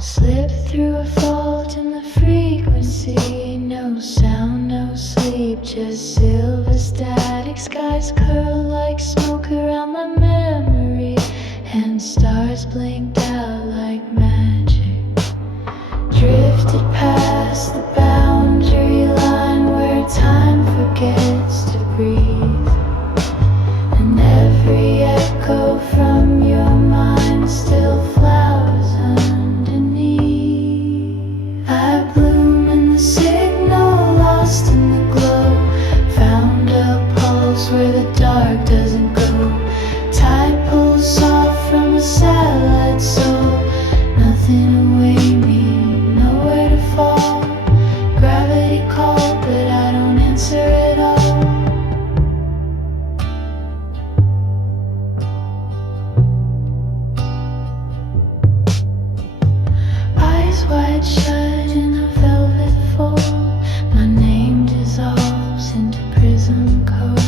Slip through a fault in the frequency. No sound, no sleep, just silver static. Skies curl like smoke around my memory, and stars blinked out like magic. Drifted past the boundary line where time forgets to breathe, and every echo from your mind still flowers underneath. I bloom in the signal, lost in the glow. Found a pulse where the dark doesn't go. Tide pulls soft from a satellite soul. Nothing to weigh me, nowhere to fall. Gravity called, but I don't answer at all. Eyes wide shut in a velvet fold. My name dissolves into prism code.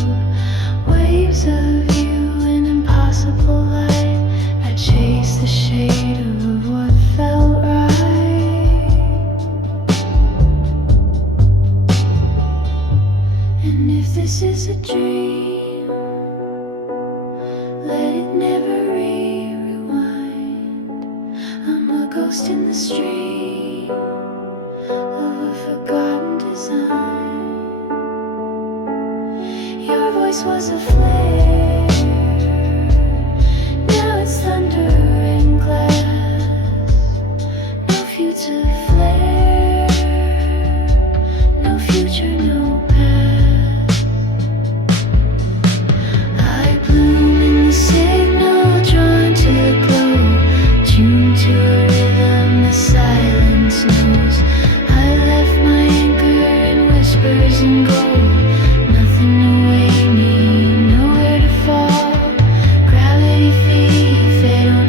Waves of you in impossible light. I chase the shade of what felt right. And if this is a dream, let it never rewind. I'm a ghost in the stream of a forgotten design. Your voice was a flare, now it's thunder and glass. No future flare, no future, no past. I bloom in the signal, drawn to the glow, tuned to a rhythm the silence knows. I left my anchor in whispers and gold. Nothing to weigh me, nowhere to fall. Gravity fade on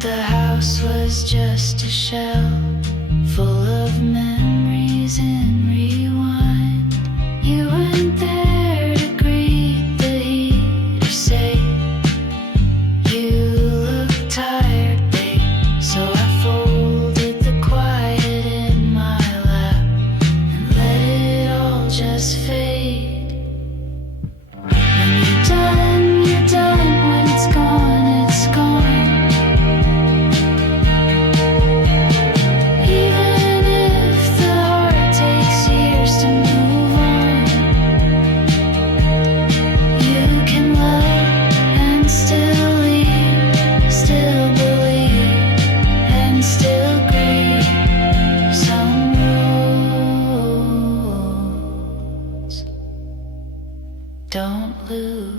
The house was just a shell full of memories in rewind. You weren't there to greet the heat or say you look tired, babe. So I folded the quiet in my lap and let it all just fade. When you're done, you're done. When it's gone, it's gone. Even if the heart takes years to move on, you can love and still leave, still believe and still grieve. Some roads don't lose.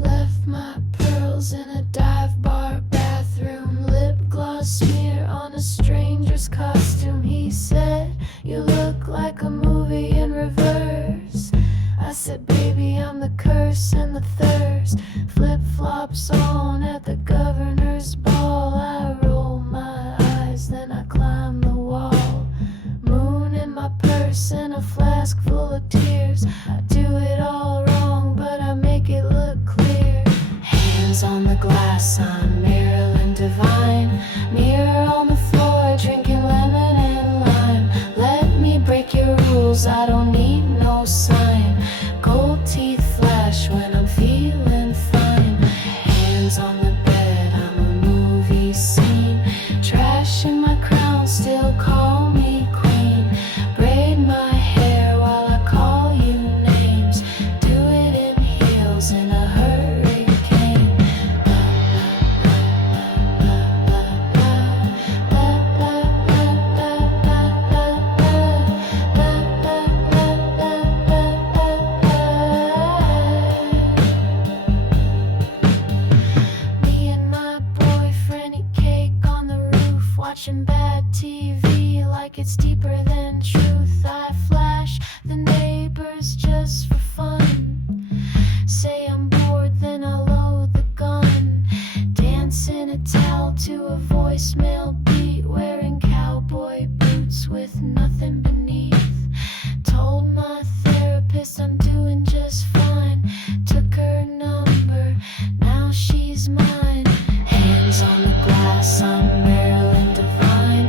Left my pearls in a dive bar bathroom, lip gloss smear on a stranger's costume. He said, "You look like a movie in reverse." I said, "Baby, I'm the curse and the thirst." Flip-flops on at the governor's ball. I roll my eyes, then I climb the wall. Moon in my purse and a flask full of tears. I do it all wrong, but I make it look clear. Hands on the glass, I'm Marilyn Divine. Mirror on the floor, drinking lemon and lime. Let me break your rules, I don't need no sign. Gold teeth flash when I'm feeling fine. Hands on the bed, I'm a movie scene. Trash in my crown, still call me queen. Braid my hair while I call you names. Do it in heels in a hurricane. Me and my boyfriend eat cake on the roof, watching bad TV like it's deeper than truth. I flash the neighbors just for fun. Say I'm bored, then I load the gun. Dance in a towel to a voicemail beat, wearing cowboy boots with nothing beneath. Told my therapist I'm doing just fine. Took her number, now she's mine. Hands on the glass, I'm Marilyn Divine.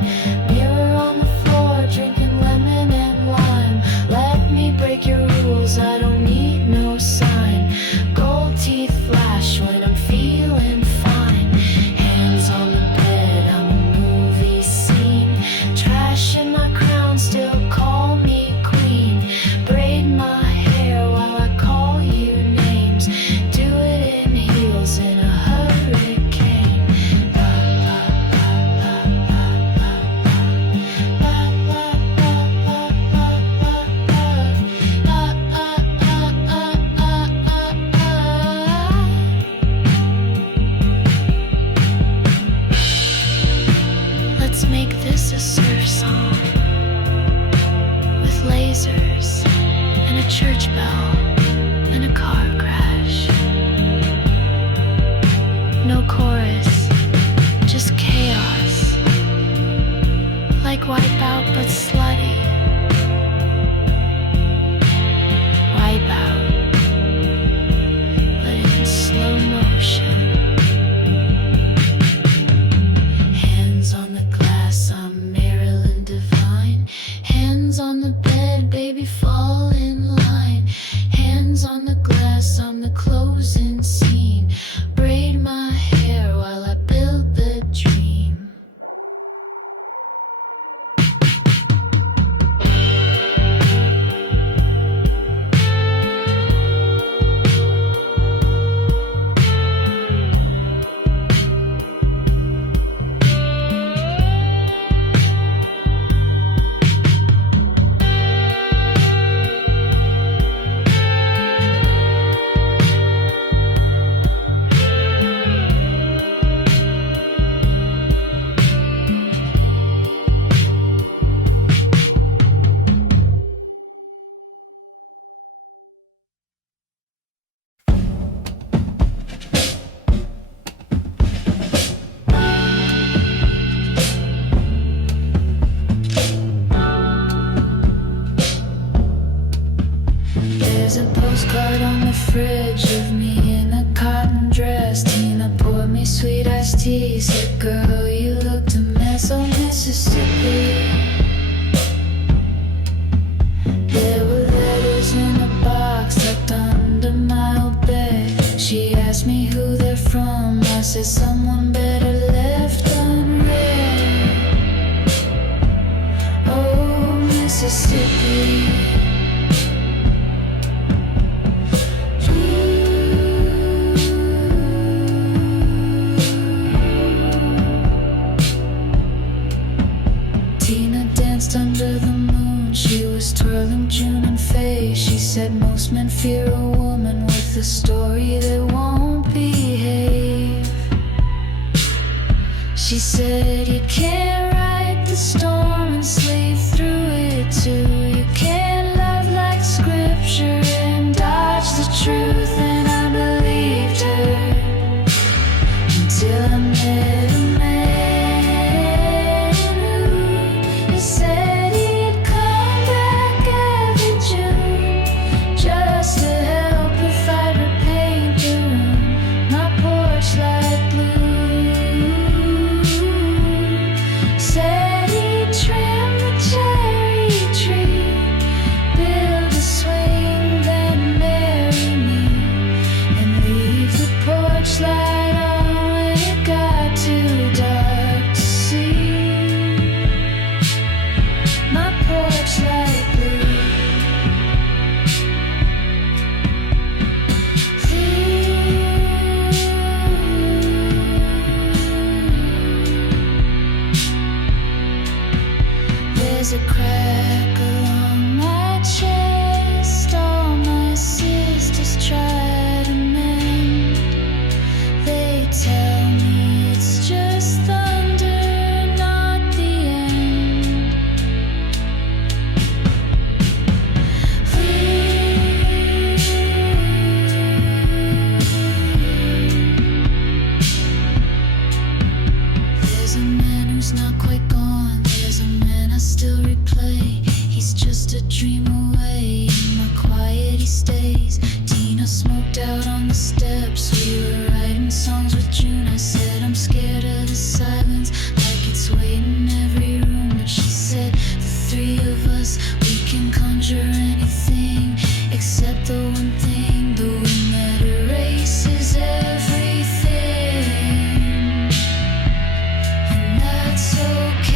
Mirror on the floor, drinking lemon and lime. Let me break your rules, I don't need no sign. Gold teeth flash when I'm feeling fine. Hands on the bed, I'm a movie scene. Trash in my crown, still call me queen. Braid my hair while I call you names. Do it in heels in a hurricane. Let's make this a surf song with lasers and a church bell and a car crash. No chorus, just chaos. Like Wipeout but slutty. Wipeout, but in slow motion. Hands on the glass, I'm Marilyn Divine. Hands on the bed, baby, fall in line. Hands on the glass, I'm the closing scene. Braid my hair while I build the dream. tease it, girl, you looked a mess on Mississippi. There were letters in a box tucked under my old bed. She asked me who they're from, I said someone better left unread. Oh, Mississippi. Under the moon, she was twirling June and Faye. She said most men fear a woman with a story that won't behave. She said you can't ride the storm and sleep through it too. You can't love like scripture and dodge the truth. And I believed her until I met a man. There's a crack along my chest. All my sisters try to mend. They tell me it's just thunder, not the end. There's a man who's not quite gone. There's a man I still replay. He's just a dream away. In my quiet he stays. Tina smoked out on the steps. We were writing songs with June. I said I'm scared of the silence, like it's waiting in every room. But she said the three of us, we can conjure anything except the one thing. The wind that erases everything, and that's okay.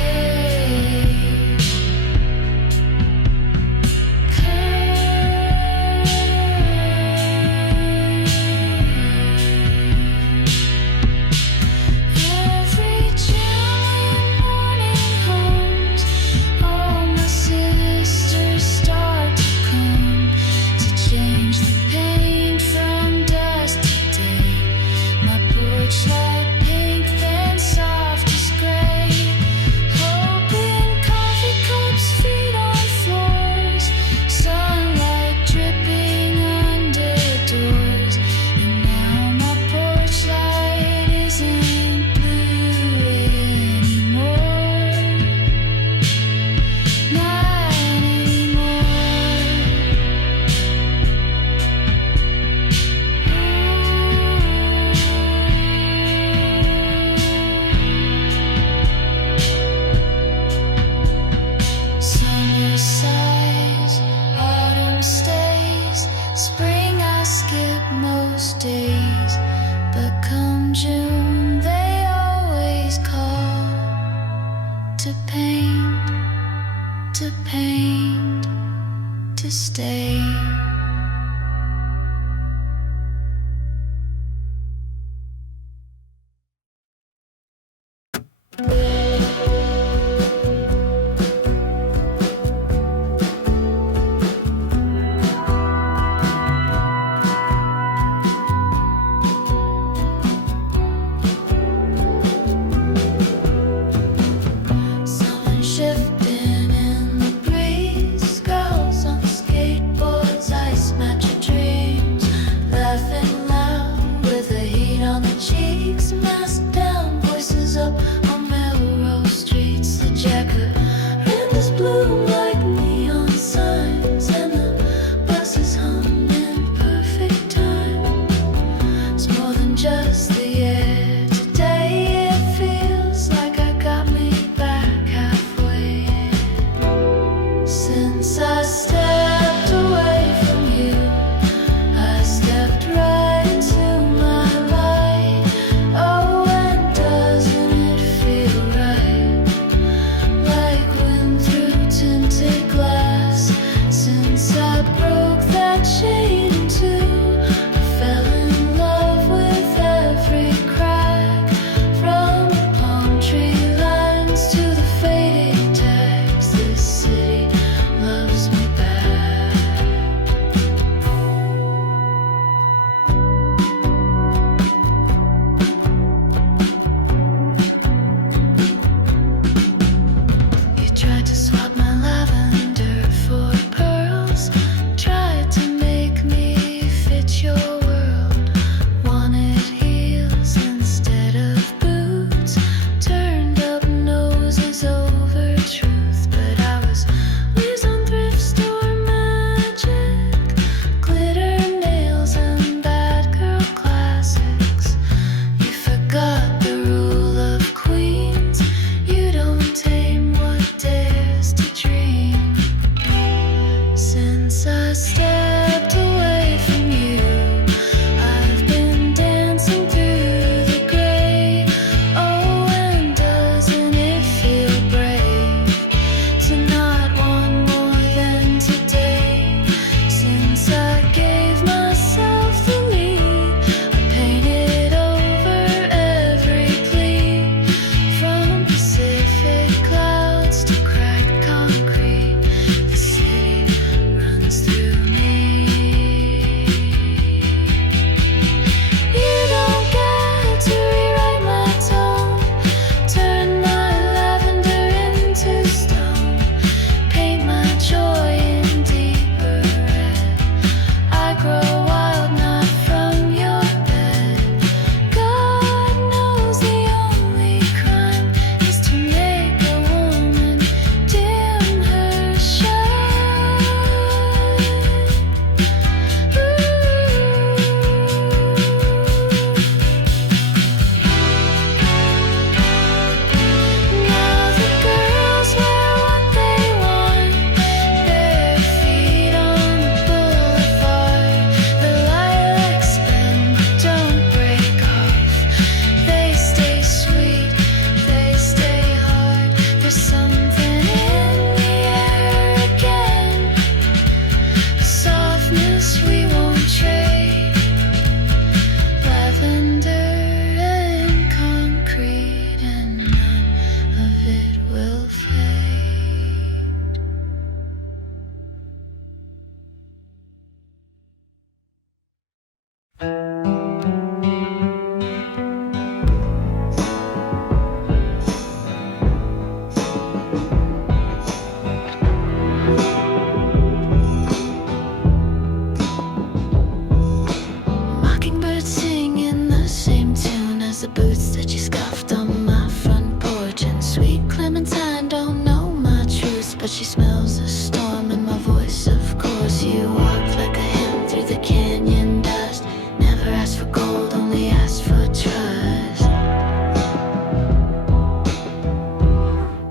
boots that you scuffed on my front porch. And sweet Clementine don't know my truth, but she smells the storm in my voice, of course. You walk like a hymn through the canyon dust. Never asked for gold, only asked for trust.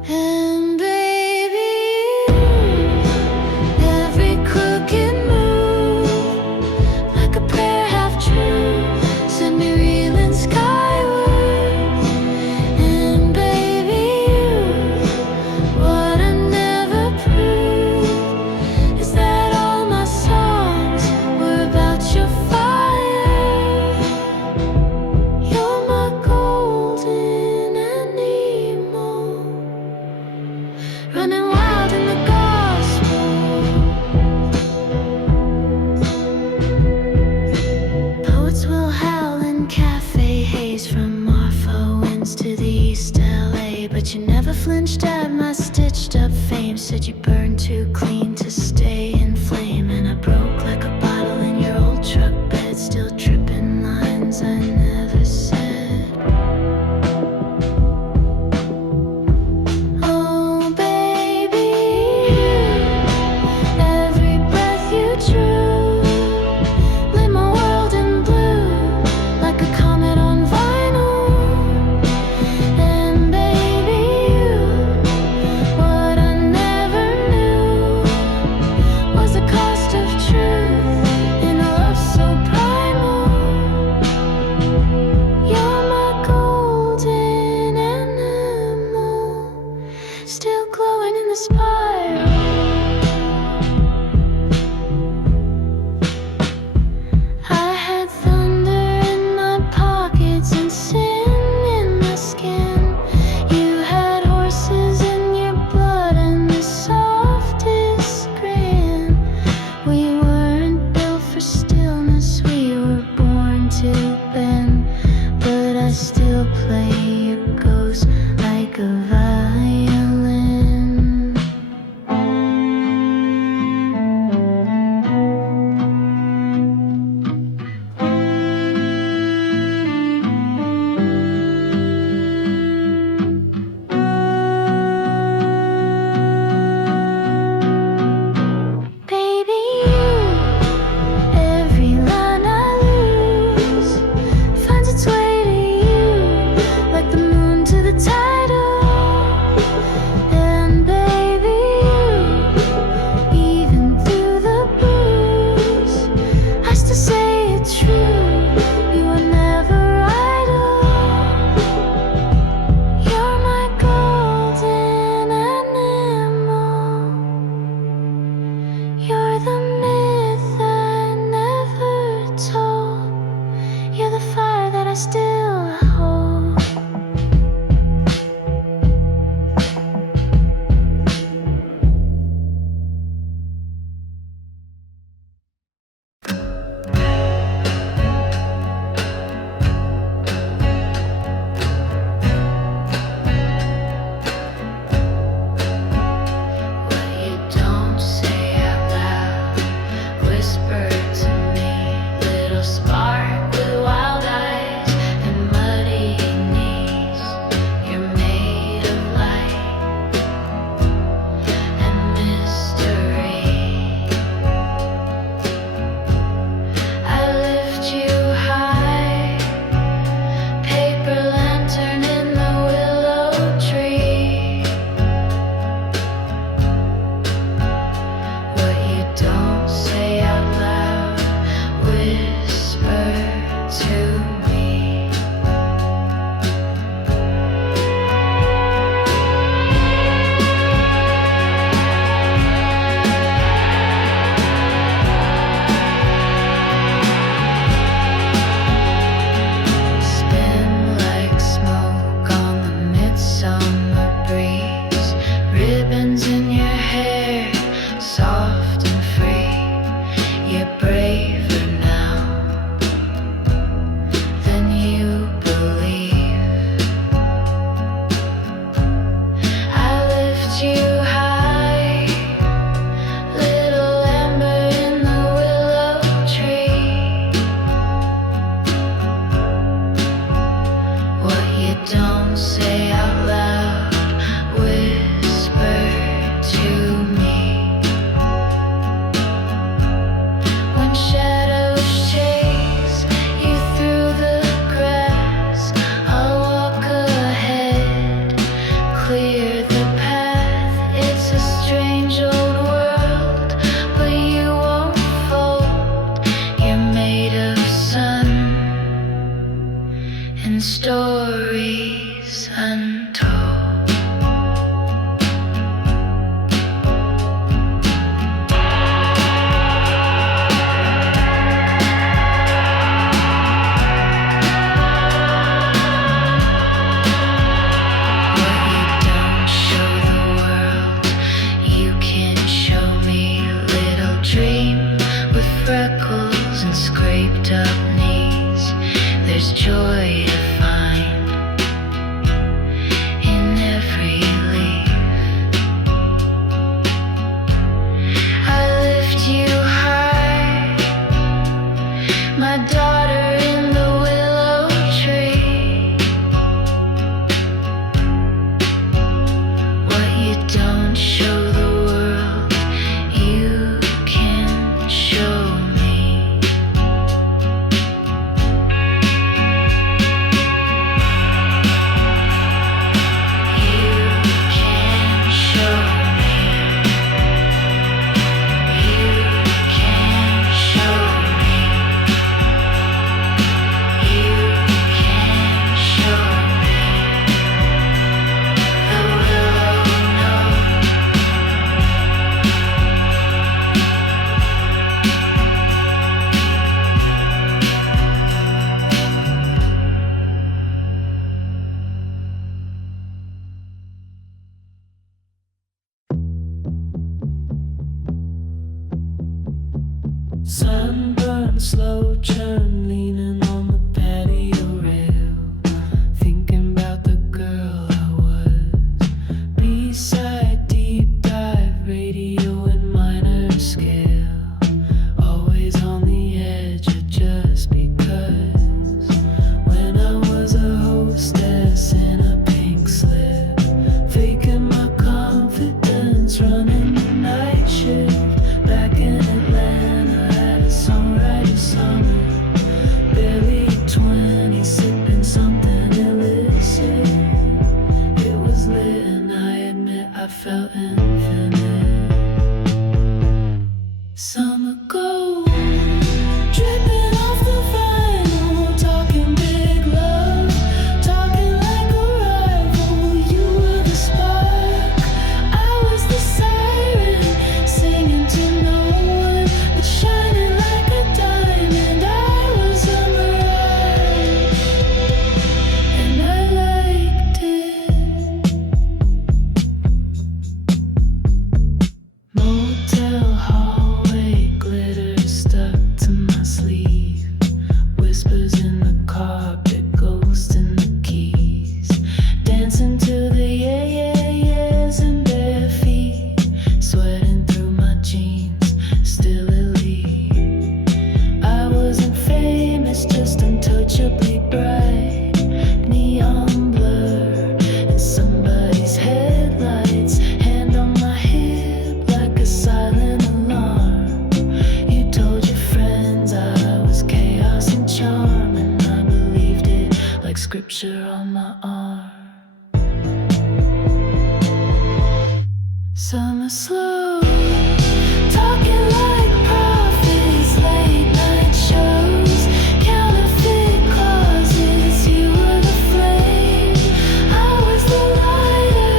And baby, every crooked move, like a prayer half true, send me reeling skyward. And baby, what I never proved is that all my songs were about your fire. You're my golden animal, running wild in the gospel. Poets will howl in cafe haze, from Marfa winds to the East LA. But you never flinched at my stitched up fame. Said you burned too clean to stay in flame. And I broke like a bottle in your old truck bed, still tripping lines I never said. Oh baby, every breath you drew lit my world in blue, like a comet on vinyl. And baby, what I never knew was the cost of truth in a love so primal. You're my golden animal, still glowing in the spiral. I had thunder in my pockets and sin in my skin. You had horses in your blood and the softest grin. We weren't built for stillness, we were born to bend. But I still play your ghost like a violin. Baby, every line I lose finds its way to you, untold. What you don't show the world, you can show me. Little dream with freckles and scraped up knees. There's joy to find in every leaf. I lift you high, my daughter in the willow tree. What you don't show the world, you can show me. You can show me. You can show me. You can show me. The willow knows. Sunburn, slow churn, leaning on the patio rail, thinking about the girl I was. B-side, deep dive, radio and minor scale, always on the edge of just because. When I was a hostess in a pink slip, faking my confidence, running the night shift. Back in Atlanta at a songwriter summit, barely 20, sipping something illicit. It was lit and I admit I felt infinite. Summer gold, dripping off the vinyl, talking big love, talking like a rival. You were the spark, I was the siren, singing to no one, but shining like a diamond. I was a mirage, and I liked it. Motel hallway, glitter stuck to my sleeve, whispers in the carpet, ghost in the keys, dancing to the yeah, yeah, yeahs and bare feet, sweating through my jeans, still elite. I wasn't famous, just untouchably bright, neon blur, and somebody's headlights, hand on my hip like a silent alarm. You told your friends I was chaos and charm, and I believed it like scripture on my arm. Summer slow, talking like prophets, late night shows, counterfeit closets. You were the flame, I was the lighter,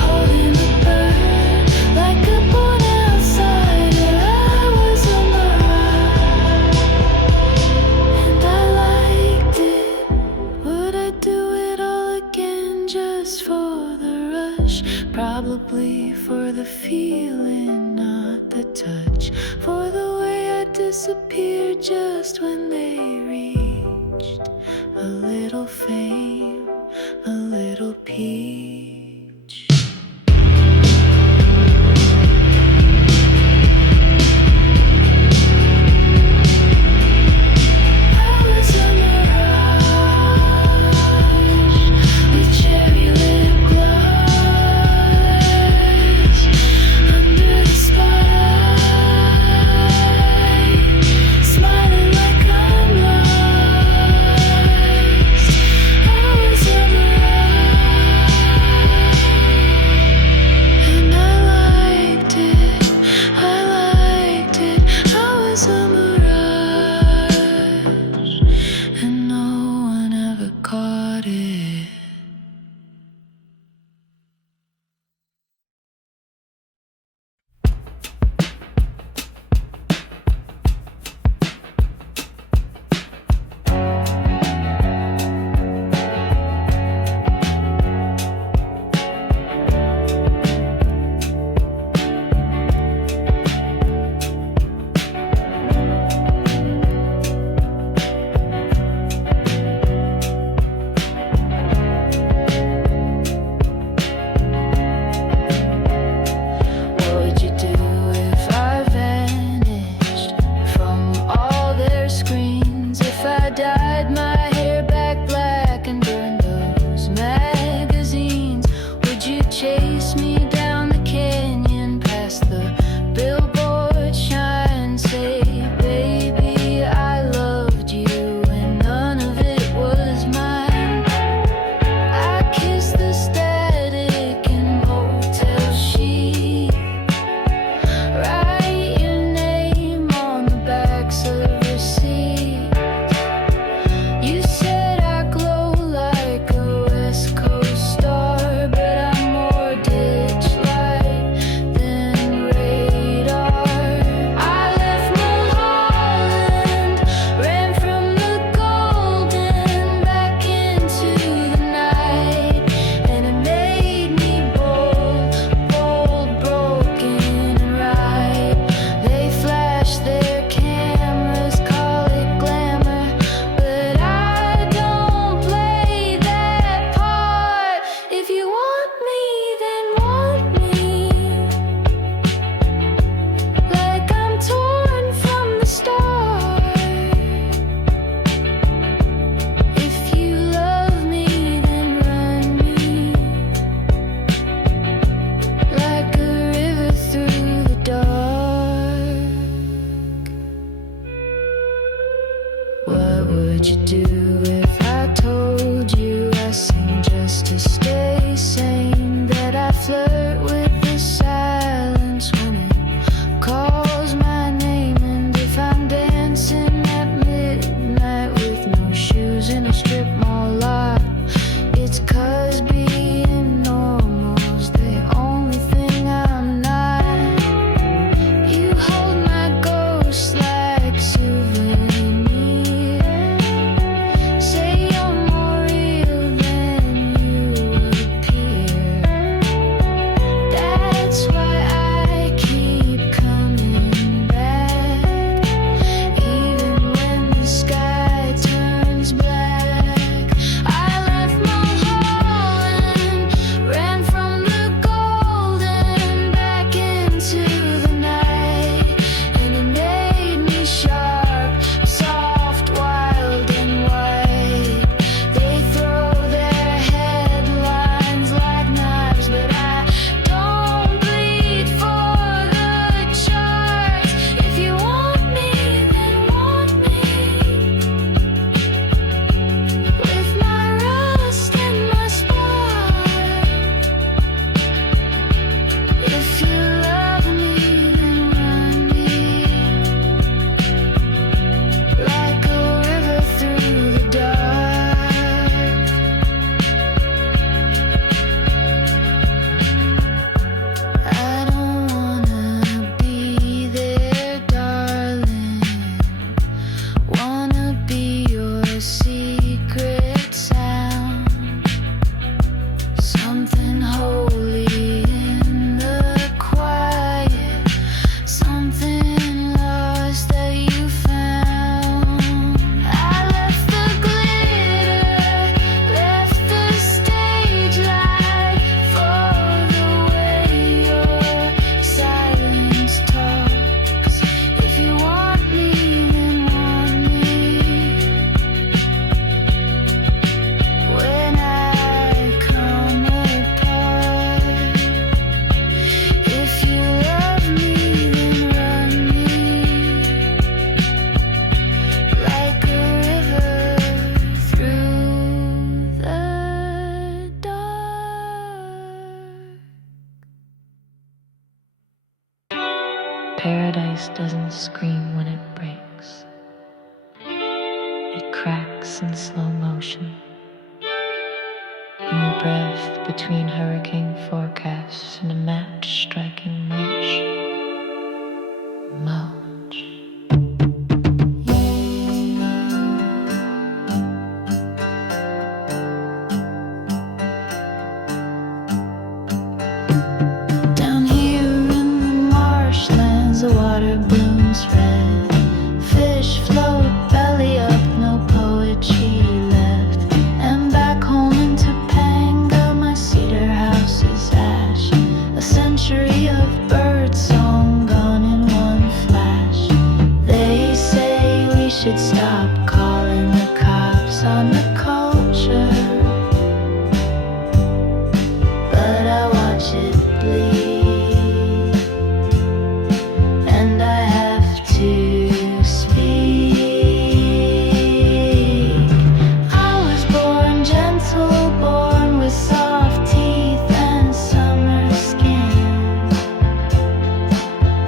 holding the burn like a born outsider. I was a mirage, and I liked it. Would I do it all again just for the rush? Probably for the feeling, not the touch, for the way I disappeared just when they reached a little fame, a little peach. I was a mirage with cherry lip gloss under the spotlight, smiling like I'm lost. I was a mirage. something holy in the quiet, something lost that you found. I left the glitter, left the stage light for the way your silence talks. If you want me, then want me. When I come apart, if you love me, then run me like a river through the dark. Paradise doesn't scream when it breaks. It cracks in slow motion. In breath between hurricane forecasts and a match striking March. Down here in the marshlands, the water blooms red. Fish float belly up, no poetry left. And back home in Topanga, my cedar house is ash. A century of bird song gone in one flash. They say we should stop calling the cops on the culture, but I watch it bleed, and I have to speak. I was born gentle, born with soft teeth and summer skin.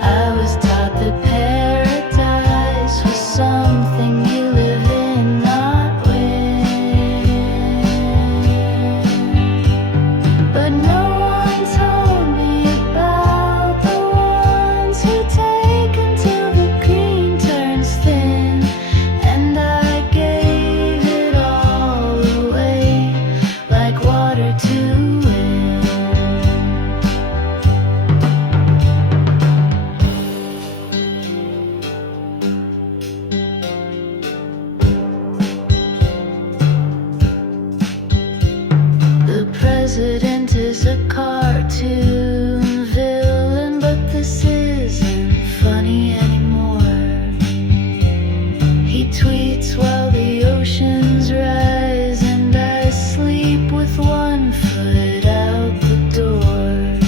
I was taught that paradise was something you live in, not win. But no one told me about the ones who take until the green turns thin. And I gave it all away like water to wind. The president is a cartoon villain, but this isn't funny anymore. He tweets while the oceans rise, and I sleep with one foot out the door.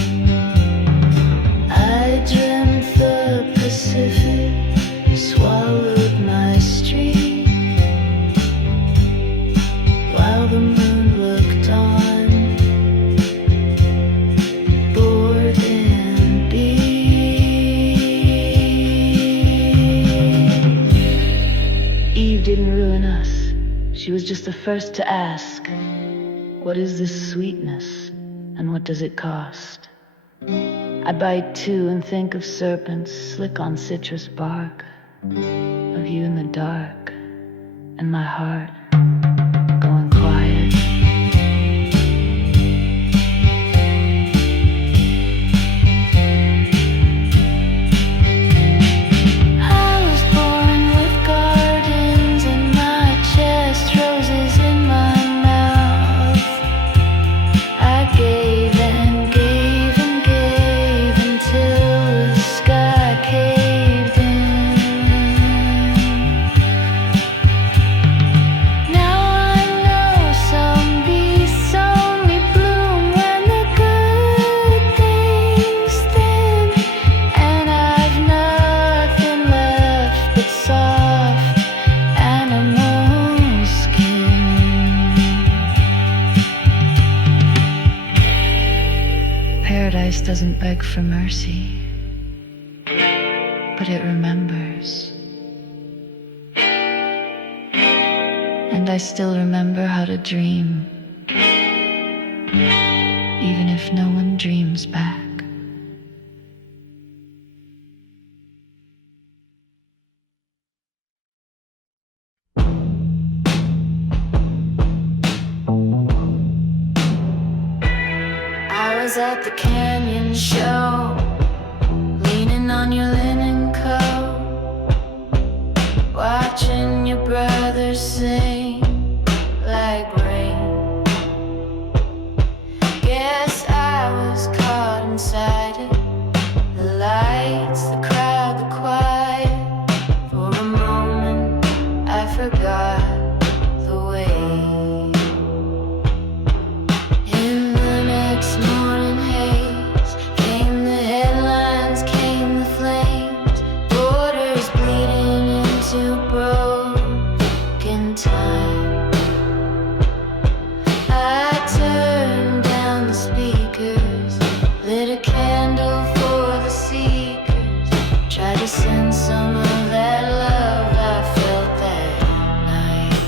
I dreamt the Pacific swallowed my street while the moon looked on, bored and beat. Eve didn't ruin us. She was just the first to ask, what is this sweetness, and what does it cost? I bite too and think of serpents slick on citrus bark, of you in the dark, and my heart going quiet. I was born with gardens in my chest, roses in my mouth. I gave and gave and gave until the sky caved in. Now I know some beasts only bloom when the good things thin, and I've nothing left but soft animal skin. Paradise doesn't beg for mercy, but it remembers. And I still remember how to dream, even if no one dreams back. was at the canyon show, leaning on your linen coat, watching your brothers sing like rain. Guess I was caught inside it. The lights, the crowd, the quiet. For a moment I forgot the way. In the next morning haze came the headlines, came the flames, borders bleeding into broken time. I turned down the speakers, lit a candle for the seekers, tried to send some of that love I felt that night.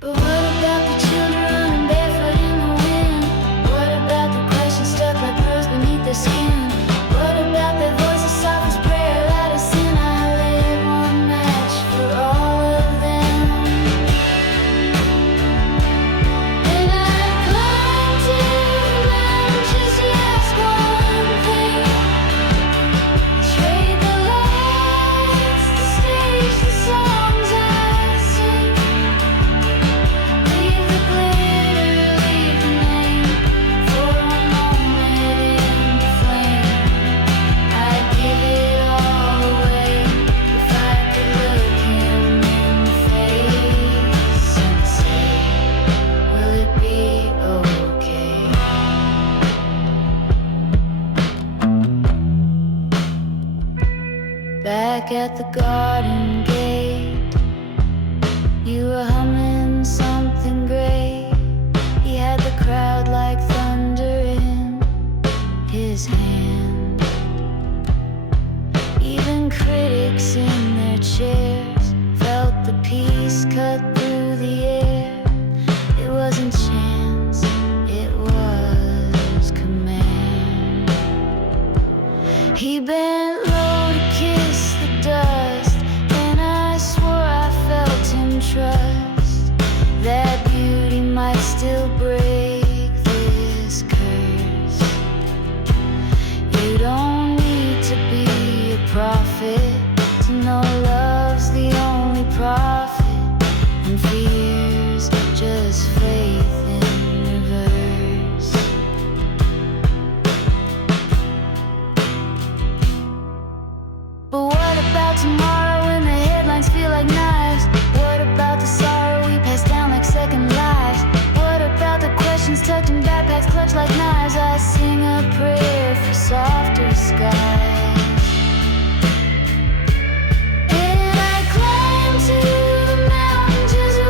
But what about the children running barefoot in the wind? What about the questions stuck like pearls beneath their skin? What about their voices soft as prayer, loud as sin? I lit one match for all of them, and I climbed to the mountain just to ask one thing. Trade the lights, the stage, the songs I sing. Leave the glitter, leave the name for a moment in the flame. I'd give it all away if I could look him in the face and say, will it be okay? Back at the garden gate, you were humming something great. He had the crowd like thunder in his hand. Even critics in their chairs felt the peace cut through the air. It wasn't chance, it was command. He bent low to kiss the dust, and I swore I felt him trust that beauty might still break this curse. You don't need to be a prophet to know love's the only prophet, and fear's just faith in reverse. But what about tomorrow when the headlines feel like knives? What about the sorrow we pass down like second lives? What about the questions tucked in backpacks clutched like knives? I sing a prayer for softer skies. And I climb to the mountain just to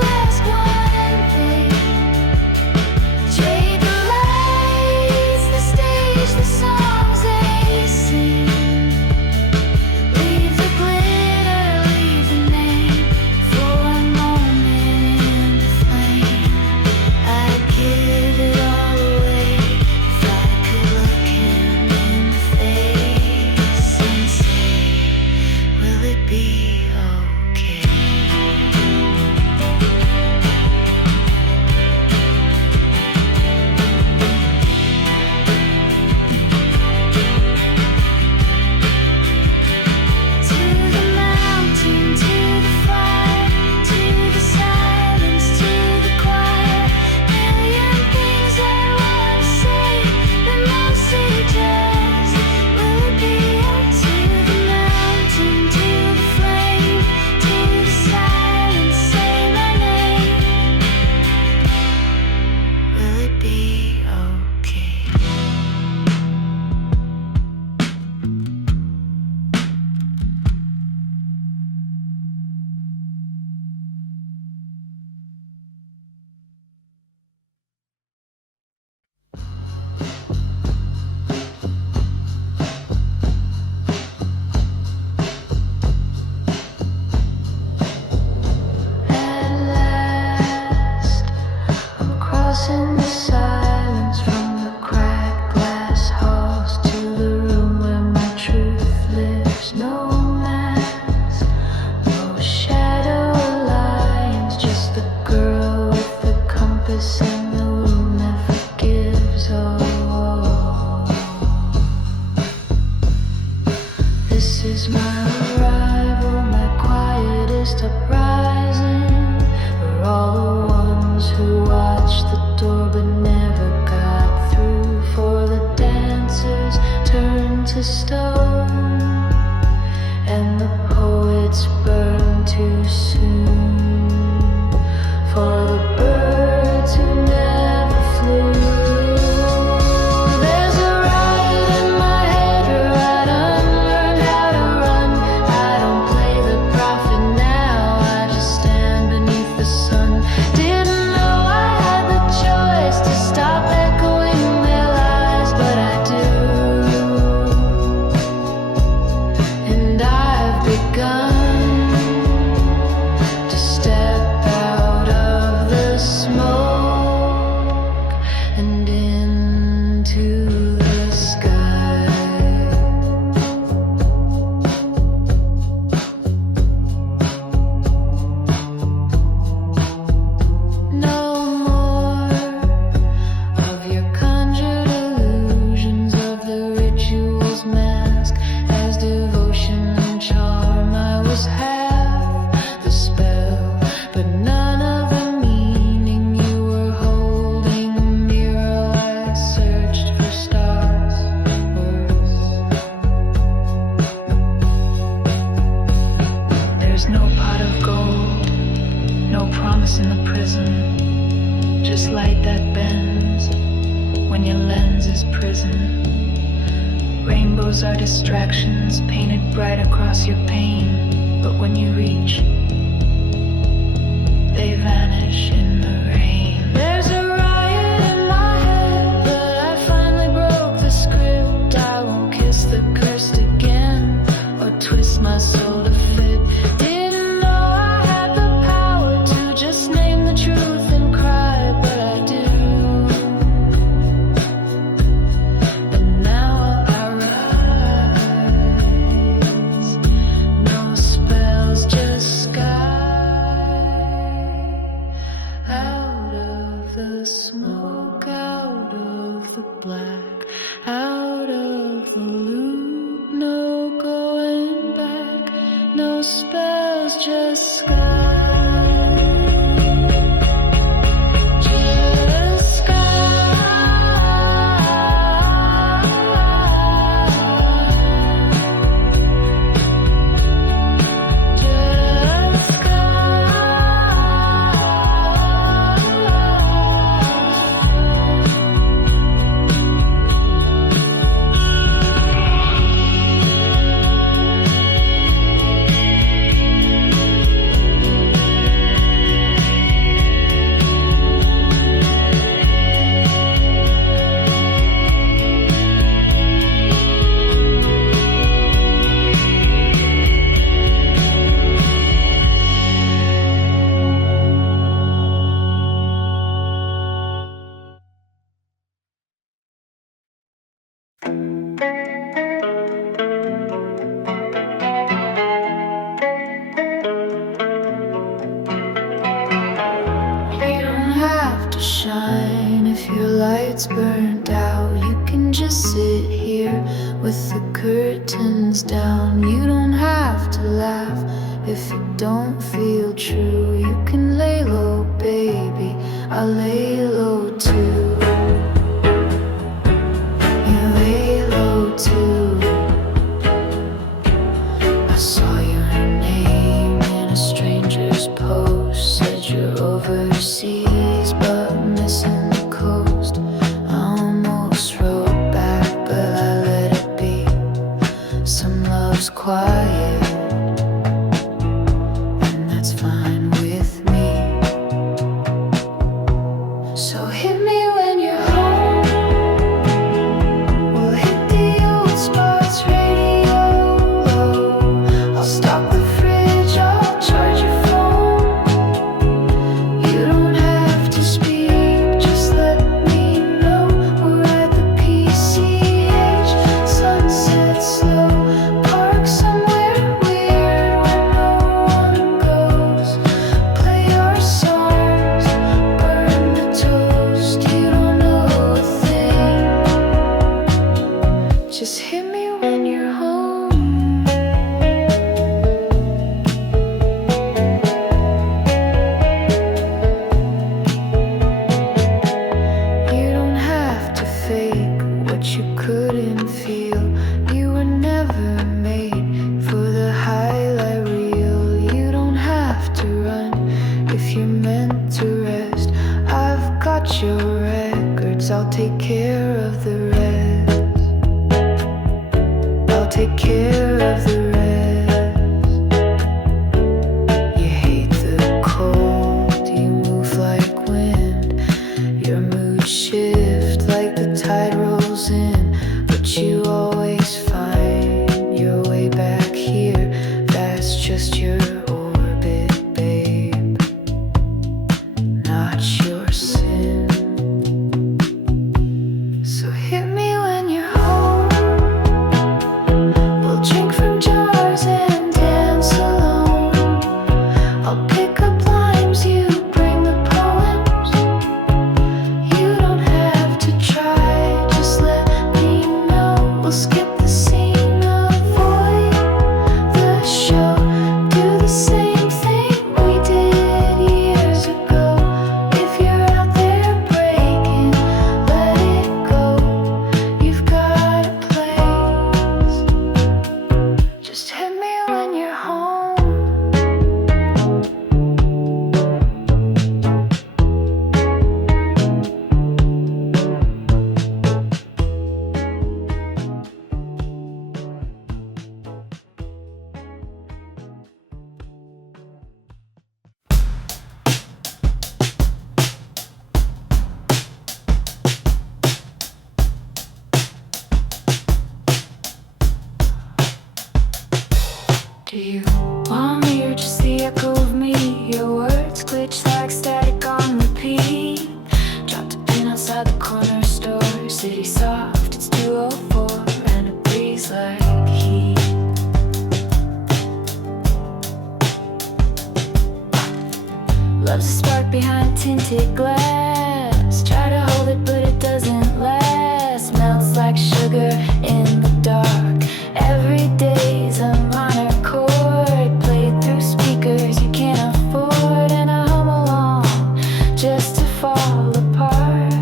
no promise in the prison, just light that bends when your lens is prison. Rainbows are distractions painted bright across your pain, but when you reach, they vanish in the rain. There's a riot in my head, but I finally broke the script. I won't kiss the cursed again, or twist my soul to fit. Didn't know I had the power to just name the truth and cry, but I do. And now I rise, no spells, just sky. Out of the smoke, out of the black, out of the loop, no going back, no spells, just sky. Just sky. Just You don't have to shine if your light's burnt out. You can just sit here with the curtains down. You don't have to laugh if it don't feel true. You can lay low, baby, I'll lay low too. You lay low too. I saw your name in a stranger's post. Said you're overseas, but missing the coast. I almost wrote back, but I let it be. Some love's quiet, and that's fine with me. So hit me when you're home. We'll hit the old spots, radio low. I'll stop the fridge, I'll charge your phone. You don't have to speak, just let me know. We're at the PCH, sunset slow. Park somewhere weird where no one goes. Play our songs, burn the toast. You don't know a thing. Just hit me when you're home. You don't have to fake what you couldn't feel. You were never made for the highlight reel. You don't have to run if you're meant to rest. I've got your records, I'll take care of the rest. I'll take care of the rest. You hate the cold, you move like wind. Your mood shift like the tide rolls in, but you always find your way back here. That's just your orbit, babe, not your sin. Love's a spark behind tinted glass. Try to hold it, but it doesn't last. Melts like sugar in the dark. Every day's a minor chord played through speakers you can't afford, and I hum along just to fall apart.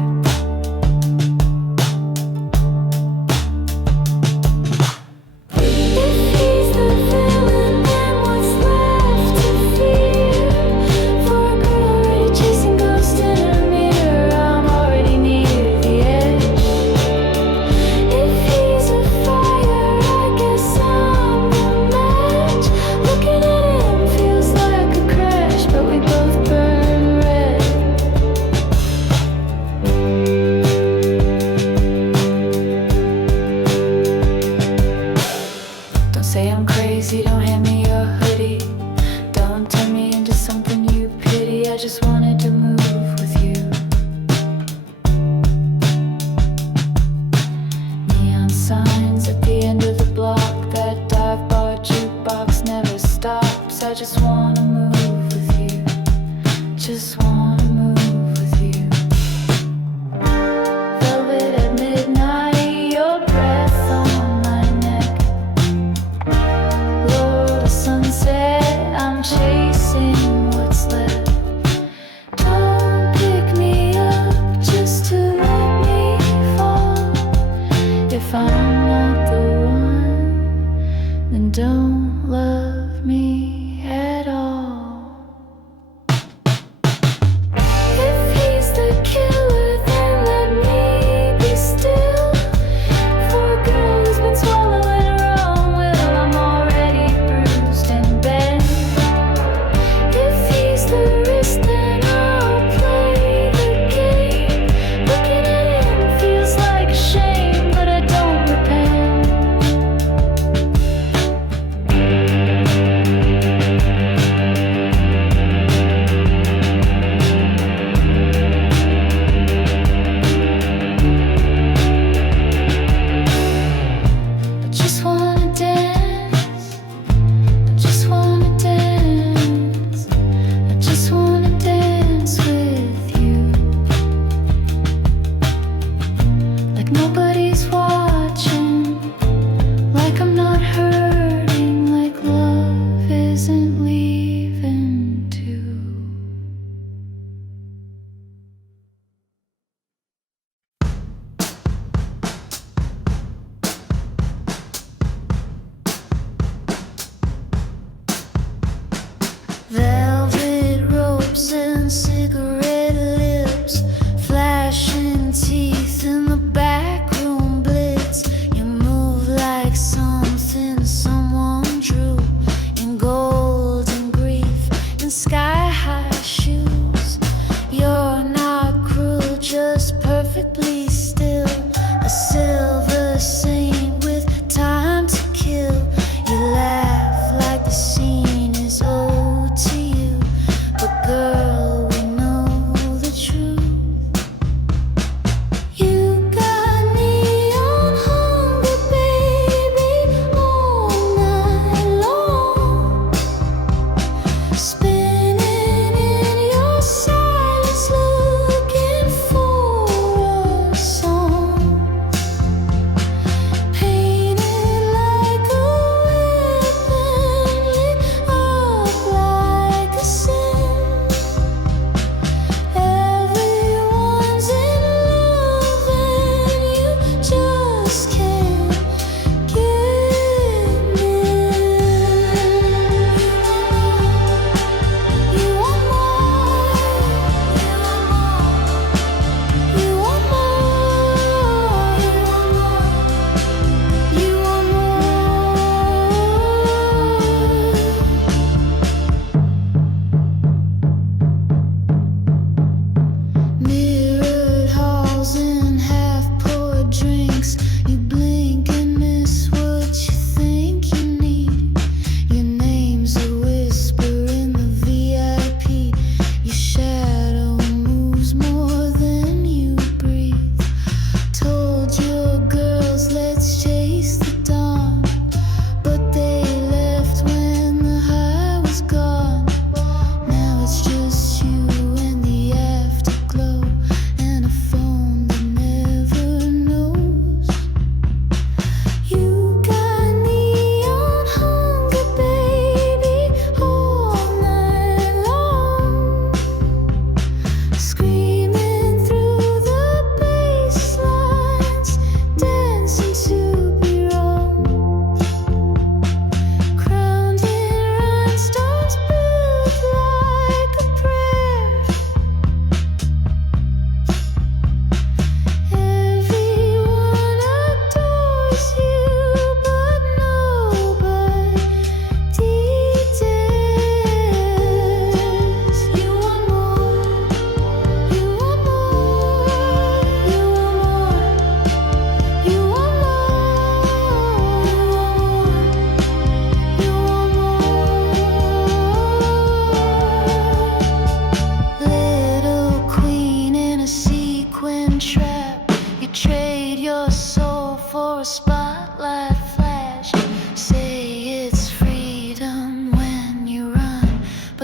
If he's the villain, then what's left to fear? For a girl already chasing ghosts in a mirror, I'm already near the edge. If he's a fire, I guess I'm the match. Looking at him feels like a crash, but we both burn red. Don't say I'm crazy, don't hand me your hoodie. Don't turn me into something you pity. I just wanted to move with you. Neon signs at the end of the block. That dive bar jukebox never stops. I just wanna move with you. Just wanna move with you. Velvet at midnight, your breath on my neck. Lord of sunset, I'm chasing what's left. Don't pick me up just to let me fall. If I'm not the one, then don't love me at all.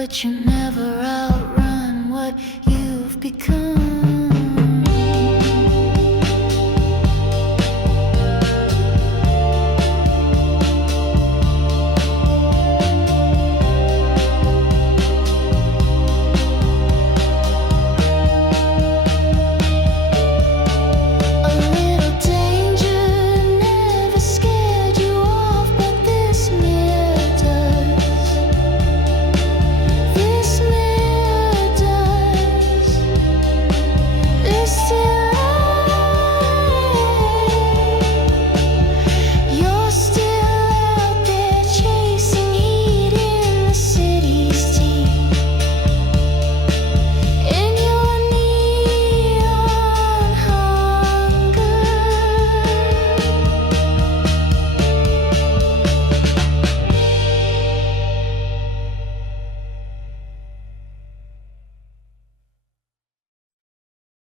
but you never